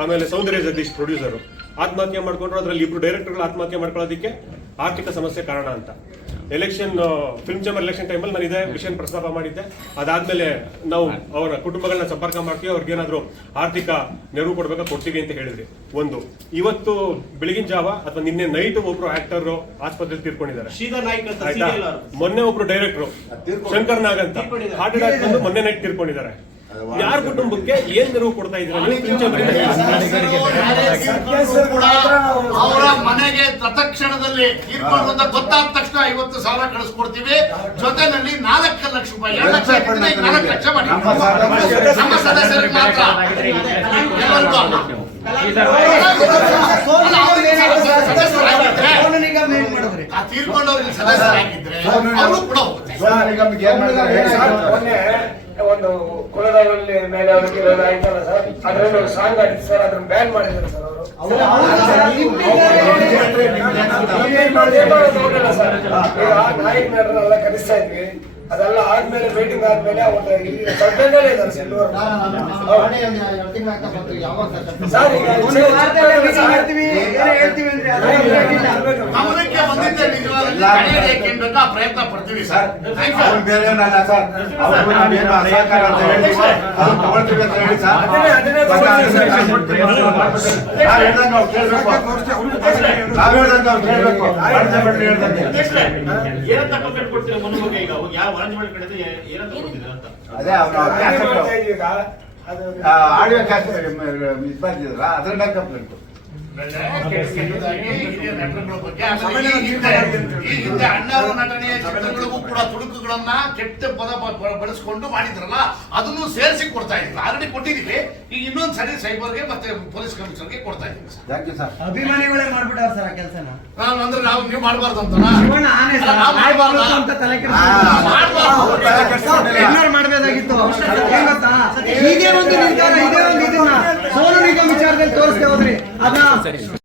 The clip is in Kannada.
ಆಮೇಲೆ ಸೌಂದರ್ಯ ಜಗದೀಶ್ ಪ್ರೊಡ್ಯೂಸರ್. ಆತ್ಮಹತ್ಯೆ ಮಾಡ್ಕೊಂಡ್ರು ಅದ್ರಲ್ಲಿ ಇಬ್ರು ಡೈರೆಕ್ಟರ್ಗಳು ಆತ್ಮಹತ್ಯೆ ಮಾಡ್ಕೊಳ್ಳೋದಿಕ್ಕೆ ಆರ್ಥಿಕ ಸಮಸ್ಯೆ ಕಾರಣ ಅಂತ. ಎಲೆಕ್ಷನ್ ಫಿಲ್ಮ್ ಚೇಂಬರ್ ಎಲೆಕ್ಷನ್ ಟೈಮಲ್ಲಿ ನಾನು ಇದೇ ವಿಷಯ ಪ್ರಸ್ತಾಪ ಮಾಡಿದ್ದೆ. ಅದಾದ್ಮೇಲೆ ನಾವು ಅವರ ಕುಟುಂಬಗಳನ್ನ ಸಂಪರ್ಕ ಮಾಡ್ತೀವಿ ಅವ್ರಿಗೇನಾದ್ರೂ ಆರ್ಥಿಕ ನೆರವು ಕೊಡ್ಬೇಕಾ ಕೊಡ್ತೀವಿ ಅಂತ ಹೇಳಿದ್ರಿ. ಒಂದು. ಇವತ್ತು ಬೆಳಗಿನ ಜಾವ ಅಥವಾ ನಿನ್ನೆ ನೈಟ್ ಒಬ್ರು ಆಕ್ಟರ್ ಆಸ್ಪತ್ರೆ ತೀರ್ಕೊಂಡಿದ್ದಾರೆ. ಆಯ್ತಾ? ಮೊನ್ನೆ ಒಬ್ರು ಡೈರೆಕ್ಟರ್ ಶಂಕರ್ ನಾಗ್ ಅಂತ. ತೀರ್ಕೊಂಡಿದ್ದಾರೆ. ಹಾರ್ಟ್ ಅಟ್ಯಾಕ್ ಬಂದು ಮೊನ್ನೆ ನೈಟ್ ತೀರ್ಕೊಂಡಿದ್ದಾರೆ. ಯಾರ ಕುಟುಂಬಕ್ಕೆ ಏನ್ ನೆರವು ಕೊಡ್ತಾ ಇದ್ರೆ ಕೂಡ ಅವರ ಮನೆಗೆ ತತ್ಕ್ಷಣದಲ್ಲಿ ತೀರ್ಕೊಂಡು ಅಂತ ಗೊತ್ತಾದ ತಕ್ಷಣ ಐವತ್ತು ಸಾವಿರ ಕಳಿಸ್ಕೊಡ್ತೀವಿ. ಜೊತೆನಲ್ಲಿ ನಾಲ್ಕು ಲಕ್ಷ ರೂಪಾಯಿ ಎರಡು ಲಕ್ಷ ನಾಲ್ಕು ಲಕ್ಷ ಮಾಡಿ. ನಮ್ಮ ಸದಸ್ಯರಿಗೆ ಮಾತ್ರ. ಎಲ್ಲರಿಗೂ ಅಲ್ಲ. ಸದಸ್ಯರಾಗಿದ್ರೆ, ತೀರ್ಕೊಂಡವ್ರಿಗೆ ಅವರು ಕೂಡ ಹೋಗುತ್ತೆ. ಒಂದು ಕುಲದವರಲ್ಲಿ ಮೇಲೆ ಅವ್ರಿಗೆ ಆಯ್ತಲ್ಲ ಸರ್ ಅದ್ರಲ್ಲಿ ಒಂದು ಸಾಂಗ್ ಆಡಿತ್ತು ಸರ್ ಅದನ್ನ ಬ್ಯಾನ್ ಮಾಡಿದ್ರು ಸರ್ ಅವರು. ಕರೆಸ್ತಾ ಇದ್ವಿ. ಅದೆಲ್ಲ ಆದ್ಮೇಲೆ ಮೀಟಿಂಗ್ ಆದ್ಮೇಲೆ ಅವ್ರ ಸರ್ ಪ್ರಯತ್ನ ಪಡ್ತೀವಿ ಸರ್ ಬೇರೆ ಏನಲ್ಲ ಸರ್ ನಾವೇನು ಅಸಹಕಾರ ಅಂತ ಹೇಳಿ ತಗೊಳ್ತೀವಿ ಅಂತ ಹೇಳಿ ಸರ್ ನಾವ್ ಹೇಳ್ದಂಗೆ ನಾವು ಕೇಳ್ಬೇಕು ನಾವ್ ಹೇಳ್ದಂಗೆ ಕೇಳ್ಬೇಕು ಏನಂತ ಕಂಪ್ಲೇಂಟ್ ಕೊಡ್ತೀರಾ ಈಗ ಯಾವ ಕಡೆ ಏನಂತ ಅಂತ ಅದೇ ಅವ್ರು ಆಡಿಯೋ ಕ್ಯಾಸ್ಟ್ ಇದು ಬರ್ತಿದ್ರಲ್ಲ ಅದ್ರ ಮೇಲೆ ಕಂಪ್ಲೇಂಟ್ ಈ ಹಿಂದೆ- ನಟನೆಯ ಚಿತ್ರಗಳಿಗೂ ಕೂಡ ತುಡುಕುಗಳನ್ನ ಕೆಟ್ಟ ಪದ ಬಳಸ್ಕೊಂಡು ಮಾಡಿದ್ರಲ್ಲ ಅದನ್ನು ಸೇರಿಸಿ ಕೊಡ್ತಾ ಇದ್ರು ಆಲ್ರೆಡಿ ಕೊಟ್ಟಿದೀವಿ ಈಗ ಇನ್ನೊಂದ್ ಸರಿ? ಸೈಬರ್ಗೆ ಮತ್ತೆ ಪೊಲೀಸ್ ಕಮಿಷನರ್ಗೆ ಕೊಡ್ತಾ ಇದ್ದೀವಿ ಸರ್ ಥ್ಯಾಂಕ್ ಯು ಸರ್ ಅಭಿಮಾನಿಗಳೇ ಮಾಡ್ಬಿಟ್ಟಾರ ಸರ್ ಆ ಕೆಲಸನ ನಾನು. ಅಂದ್ರೆ ನಾವು ನೀವು ಮಾಡಬಾರ್ದು ಅಂತ ನಾವು ಮಾಡ್ಬಾರ್ದಾ? ಅಂತ ತಲೆ ಮಾಡ್ಬಾರ್ದು. ಇಗ್ನೋರ್ ಮಾಡಬೇಕಾಗಿತ್ತು ಏನ್ ಗೊತ್ತಾ ಇದೇ ಒಂದು ನಿರ್ಧಾರ ಇದೇ ಒಂದು ಇದನ್ನ ಸೋನು ನಿಗಮ್ ವಿಚಾರದಲ್ಲಿ ತೋರಿಸ್ತೇ ಹೋದ್ರಿ ಅದನ್ನ